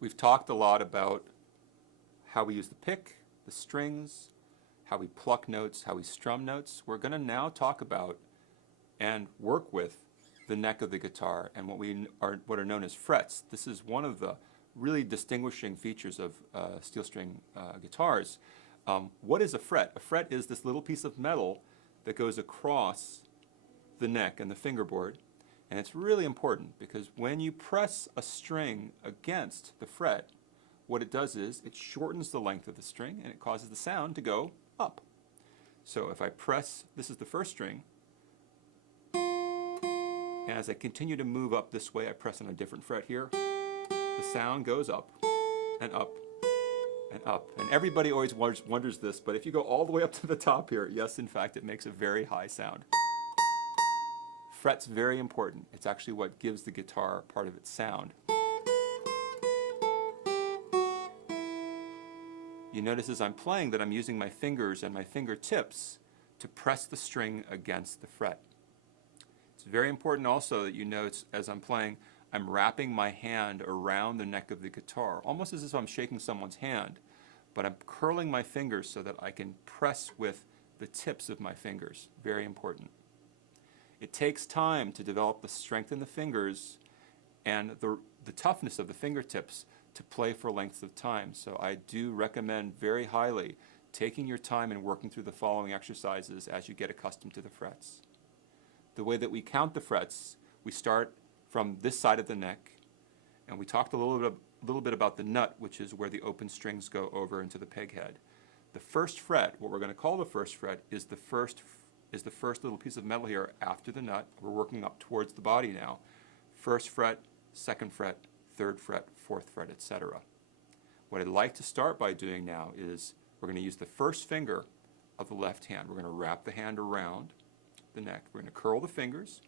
We've talked a lot about how we use the pick, the strings, how we pluck notes, how we strum notes. We're going to now talk about and work with the neck of the guitar and what are known as frets. This is one of the really distinguishing features of steel string guitars. What is a fret? A fret is this little piece of metal that goes across the neck and the fingerboard. And it's really important because when you press a string against the fret, what it does is it shortens the length of the string and it causes the sound to go up. So if I press, this is the first string, and as I continue to move up this way, I press on a different fret here, the sound goes up and up and up. And everybody always wonders this, but if you go all the way up to the top here, yes, in fact, it makes a very high sound. Fret's very important. It's actually what gives the guitar part of its sound. You notice as I'm playing that I'm using my fingers and my fingertips to press the string against the fret. It's very important also that you note as I'm playing, I'm wrapping my hand around the neck of the guitar, almost as if I'm shaking someone's hand, but I'm curling my fingers so that I can press with the tips of my fingers. Very important. It takes time to develop the strength in the fingers and the toughness of the fingertips to play for lengths of time. So I do recommend very highly taking your time and working through the following exercises as you get accustomed to the frets. The way that we count the frets, we start from this side of the neck, and we talked a little bit about the nut, which is where the open strings go over into the peg head. The first fret, what we're going to call the first fret, is the first little piece of metal here after the nut. We're working up towards the body now. First fret, second fret, third fret, fourth fret, etc. What I'd like to start by doing now is we're going to use the first finger of the left hand. We're going to wrap the hand around the neck. We're going to curl the fingers,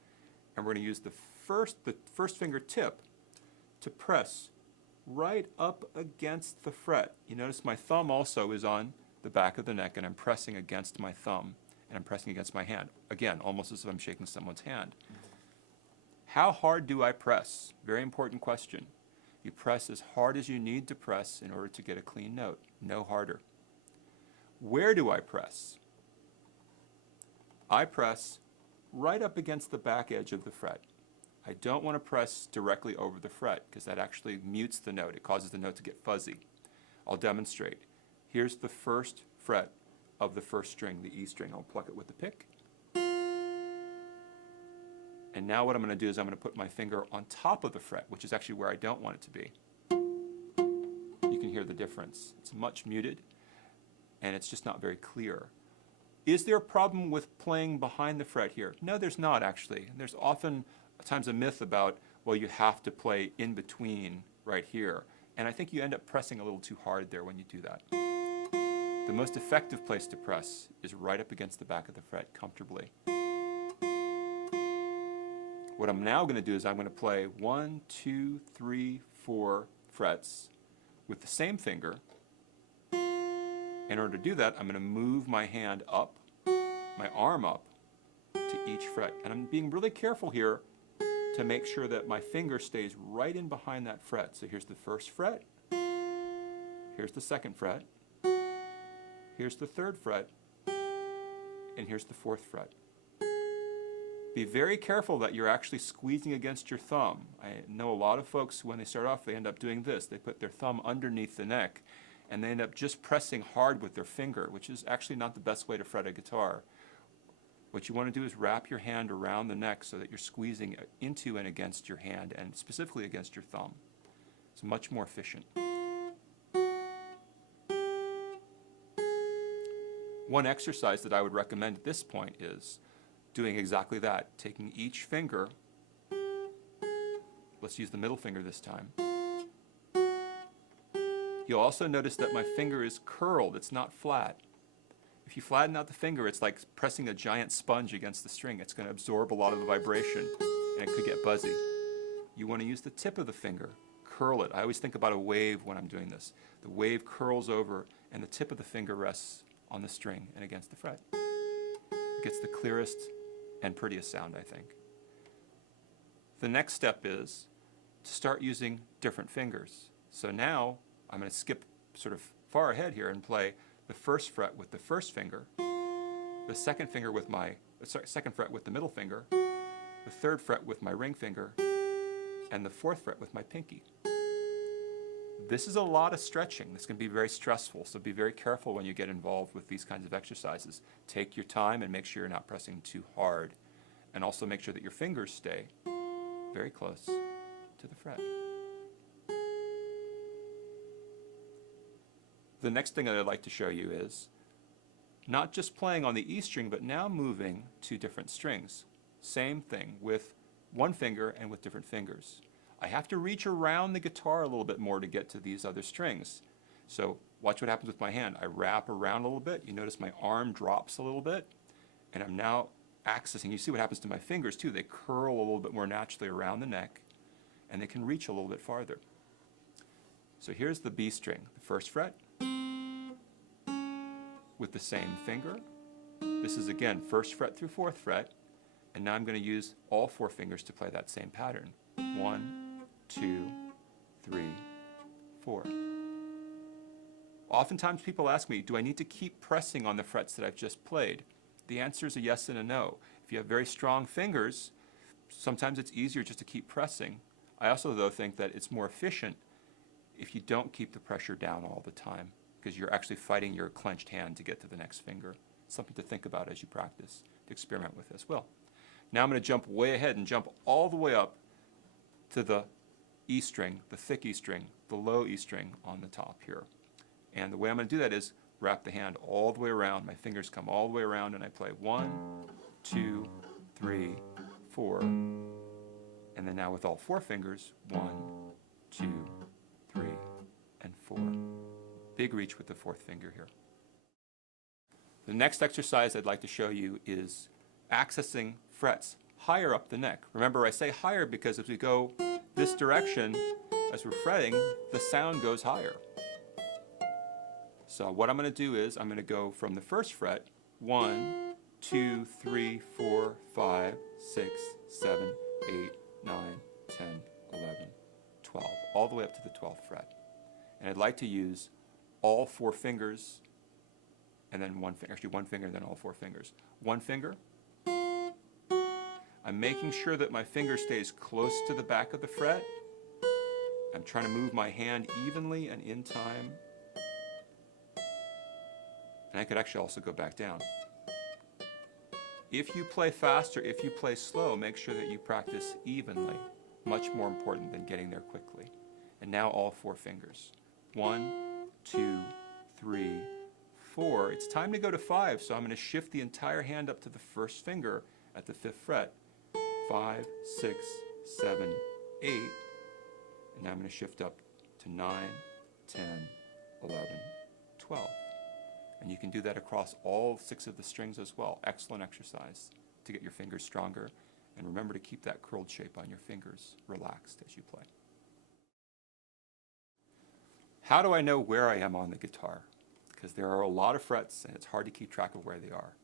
and we're going to use the first finger tip to press right up against the fret. You notice my thumb also is on the back of the neck, and I'm pressing against my thumb, and I'm pressing against my hand. Again, almost as if I'm shaking someone's hand. How hard do I press? Very important question. You press as hard as you need to press in order to get a clean note, no harder. Where do I press? I press right up against the back edge of the fret. I don't want to press directly over the fret because that actually mutes the note. It causes the note to get fuzzy. I'll demonstrate. Here's the first fret of the first string, the E string. I'll pluck it with the pick. And now what I'm going to do is I'm going to put my finger on top of the fret, which is actually where I don't want it to be. You can hear the difference. It's much muted, and it's just not very clear. Is there a problem with playing behind the fret here? No, there's not actually. There's often times a myth about, well, you have to play in between right here. And I think you end up pressing a little too hard there when you do that. The most effective place to press is right up against the back of the fret comfortably. What I'm now going to do is I'm going to play 1, 2, 3, 4 frets with the same finger. In order to do that, I'm going to move my hand up, my arm up, to each fret. And I'm being really careful here to make sure that my finger stays right in behind that fret. So here's the first fret, here's the second fret, here's the third fret, and here's the fourth fret. Be very careful that you're actually squeezing against your thumb. I know a lot of folks, when they start off, they end up doing this. They put their thumb underneath the neck, and they end up just pressing hard with their finger, which is actually not the best way to fret a guitar. What you want to do is wrap your hand around the neck so that you're squeezing into and against your hand, and specifically against your thumb. It's much more efficient. One exercise that I would recommend at this point is doing exactly that, taking each finger, let's use the middle finger this time. You'll also notice that my finger is curled, it's not flat. If you flatten out the finger, it's like pressing a giant sponge against the string. It's going to absorb a lot of the vibration, and it could get buzzy. You want to use the tip of the finger, curl it. I always think about a wave when I'm doing this. The wave curls over, and the tip of the finger rests on the string and against the fret. It gets the clearest and prettiest sound, I think. The next step is to start using different fingers. So now I'm going to skip sort of far ahead here and play the first fret with the first finger, the second finger with my second fret with the middle finger, the third fret with my ring finger, and the fourth fret with my pinky. This is a lot of stretching. This can be very stressful, so be very careful when you get involved with these kinds of exercises. Take your time and make sure you're not pressing too hard. And also make sure that your fingers stay very close to the fret. The next thing that I'd like to show you is not just playing on the E string, but now moving to different strings. Same thing with one finger and with different fingers. I have to reach around the guitar a little bit more to get to these other strings. So watch what happens with my hand. I wrap around a little bit. You notice my arm drops a little bit, and I'm now accessing. You see what happens to my fingers too. They curl a little bit more naturally around the neck, and they can reach a little bit farther. So here's the B string, the first fret, with the same finger. This is again first fret through fourth fret, and now I'm going to use all four fingers to play that same pattern. 1, 2, 3, 4. Oftentimes people ask me, do I need to keep pressing on the frets that I've just played? The answer is a yes and a no. If you have very strong fingers, sometimes it's easier just to keep pressing. I also, though, think that it's more efficient if you don't keep the pressure down all the time, because you're actually fighting your clenched hand to get to the next finger. Something to think about as you practice, to experiment with as well. Now I'm going to jump way ahead and jump all the way up to the E string, the thick E string, the low E string on the top here. And the way I'm going to do that is wrap the hand all the way around. My fingers come all the way around, and I play 1, 2, 3, 4. And then now with all four fingers, 1, 2, 3, and 4. Big reach with the fourth finger here. The next exercise I'd like to show you is accessing frets higher up the neck. Remember, I say higher because as we go this direction, as we're fretting, the sound goes higher. So what I'm going to do is I'm going to go from the first fret, 1, 2, 3, 4, 5, 6, 7, 8, 9, 10, 11, 12, all the way up to the 12th fret. And I'd like to use all four fingers and then one finger, actually one finger and then all four fingers. One finger. I'm making sure that my finger stays close to the back of the fret. I'm trying to move my hand evenly and in time. And I could actually also go back down. If you play fast or if you play slow, make sure that you practice evenly. Much more important than getting there quickly. And now all four fingers. 1, 2, 3, 4. It's time to go to 5, so I'm going to shift the entire hand up to the first finger at the 5th fret. 5, 6, 7, 8. And now I'm going to shift up to 9, 10, 11, 12. And you can do that across all 6 of the strings as well. Excellent exercise to get your fingers stronger. And remember to keep that curled shape on your fingers relaxed as you play. How do I know where I am on the guitar? Because there are a lot of frets and it's hard to keep track of where they are.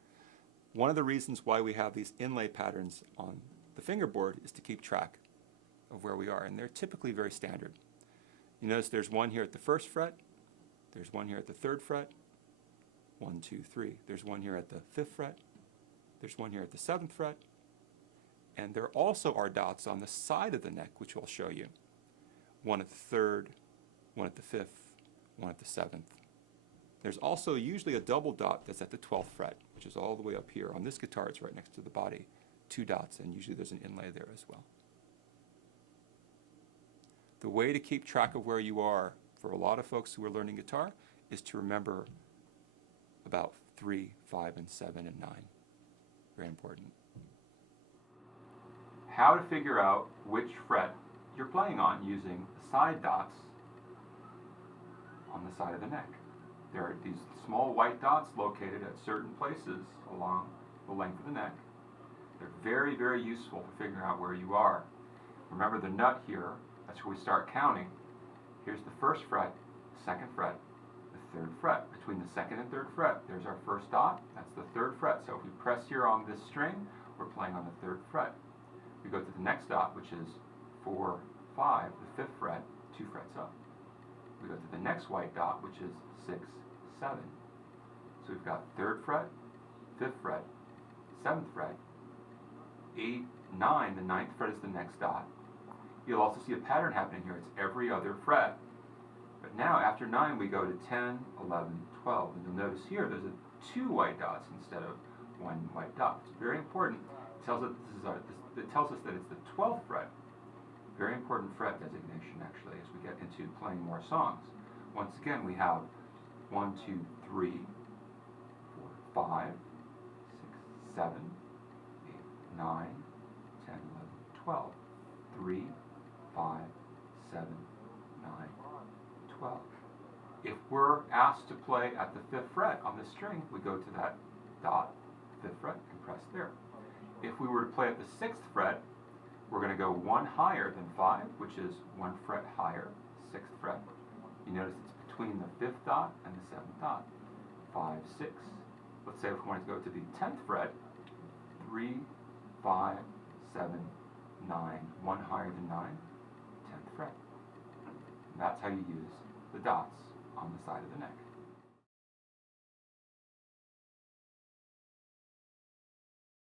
One of the reasons why we have these inlay patterns on the fingerboard is to keep track of where we are, and they're typically very standard. You notice there's one here at the 1st fret, there's one here at the 3rd fret, 1, 2, 3. There's one here at the 5th fret, there's one here at the 7th fret, and there also are dots on the side of the neck, which I'll show you. One at the 3rd, one at the 5th, one at the 7th. There's also usually a double dot that's at the 12th fret, which is all the way up here. On this guitar, it's right next to the body. 2 dots, and usually there's an inlay there as well. The way to keep track of where you are for a lot of folks who are learning guitar is to remember about 3, 5, and 7, and 9. Very important. How to figure out which fret you're playing on using the side dots on the side of the neck. There are these small white dots located at certain places along the length of the neck. They're very, very useful for figuring out where you are. Remember the nut here, that's where we start counting. Here's the 1st fret, 2nd fret, the 3rd fret. Between the 2nd and 3rd fret, there's our first dot, that's the 3rd fret. So if we press here on this string, we're playing on the 3rd fret. We go to the next dot, which is 4, 5, the 5th fret, 2 frets up. we go to the next white dot, which is 6, 7. So we've got 3rd fret, 5th fret, 7th fret, 8, 9, the 9th fret is the next dot. You'll also see a pattern happening here. It's every other fret. But now after 9 we go to 10, 11, 12. And you'll notice here there's 2 white dots instead of 1 white dot. It's very important. It tells us, it tells us that it's the 12th fret. Very important fret designation actually as we get into playing more songs. Once again we have 1, 2, 3, 4, 5, 6, 7, 8, 9, 10, 11, 12. 3, 5, 7, 9, 12. If we're asked to play at the 5th fret on the string, we go to that dot, 5th fret, and press there. If we were to play at the 6th fret, we're going to go 1 higher than 5, which is 1 fret higher, 6th fret. You notice it's between the 5th dot and the 7th dot. 5, 6. Let's say if we wanted to go to the 10th fret, 3, 5, 7, 9, 1 higher than 9, 10th fret. And that's how you use the dots on the side of the neck.